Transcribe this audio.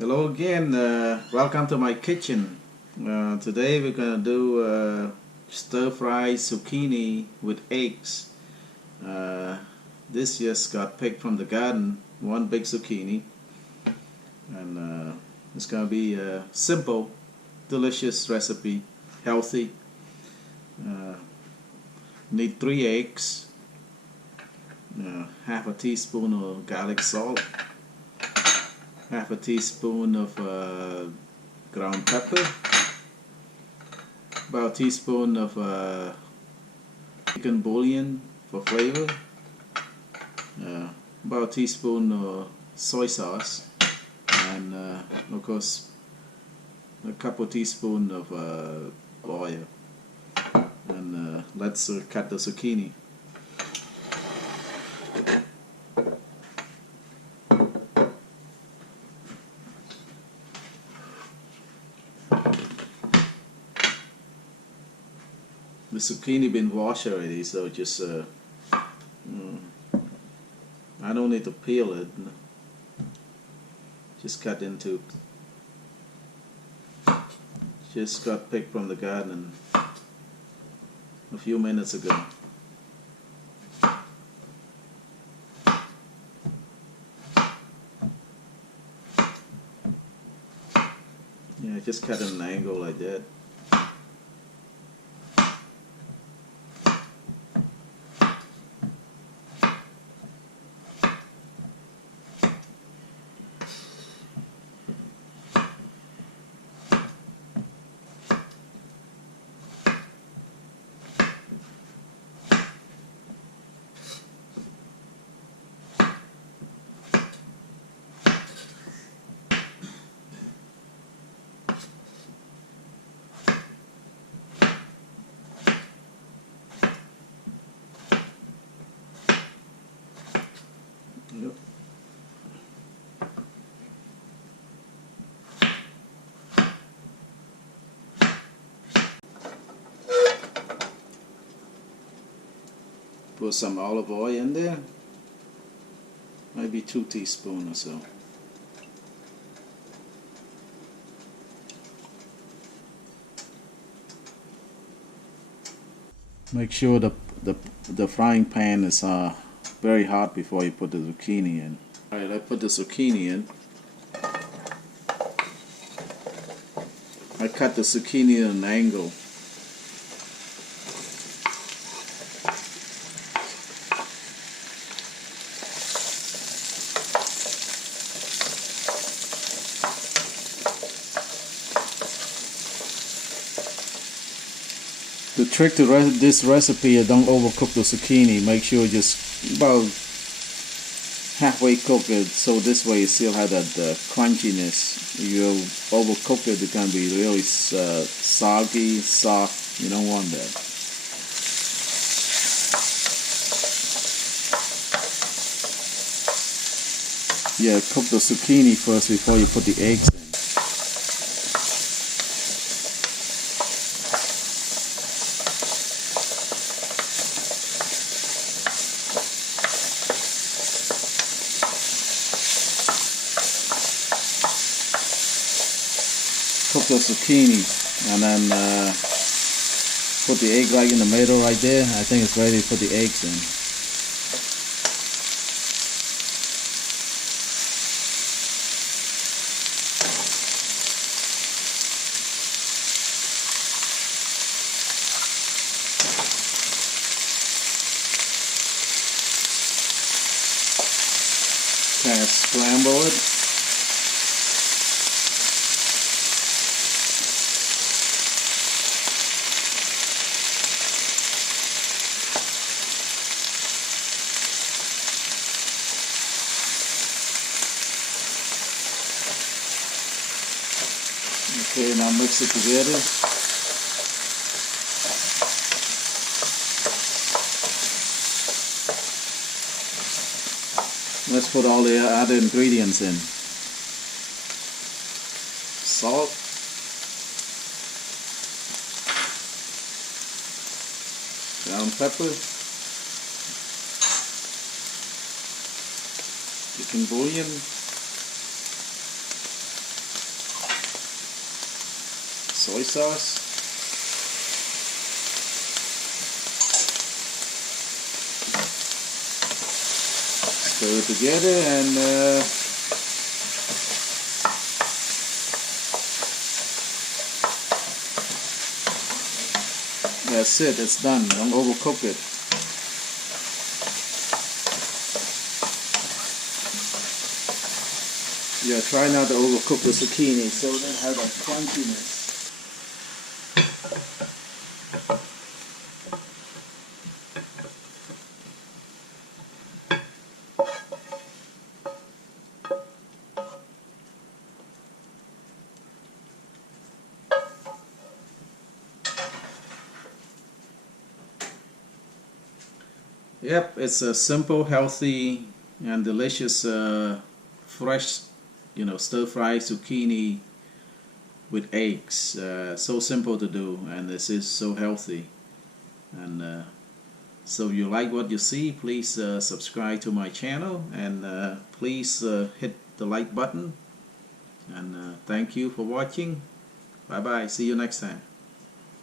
Hello again, welcome to my kitchen. Today we're gonna do stir-fried zucchini with eggs. This just got picked from the garden, one big zucchini, and it's gonna be a simple, delicious recipe, healthy. Uh, Need 3 eggs, half a teaspoon of garlic salt, half a teaspoon of ground pepper, about a teaspoon of chicken bouillon for flavor, about a teaspoon of soy sauce, and of course a couple teaspoons of oil. And let's cut the zucchini. The zucchini been washed already, so just I don't need to peel it. Just cut into. Just got picked from the garden a few minutes ago. Yeah, just cut at an angle like that. Yep. Put some olive oil in there, maybe 2 teaspoons or so. Make sure the frying pan is very hot before you put the zucchini in. Alright, I put the zucchini in. I cut the zucchini at an angle. The trick to this recipe is don't overcook the zucchini. Make sure just about halfway cook it, so this way you still have that crunchiness. If you overcook it, it can be really soggy, soft. You don't want that. Yeah, cook the zucchini first before you put the eggs in. Cook the zucchini and then put the egg right in the middle right there. I think it's ready to put the eggs in. Kind of scramble it. Okay, now mix it together. Let's put all the other ingredients in. Salt, ground pepper, chicken bouillon, soy sauce. Stir it together and that's it, it's done. Don't overcook it. Yeah, try not to overcook the zucchini so it doesn't have that crunchiness. Yep, it's a simple, healthy, and delicious fresh, stir-fried zucchini with eggs. So simple to do, and this is so healthy. And so if you like what you see, please subscribe to my channel, and please hit the like button. And thank you for watching. Bye bye. See you next time.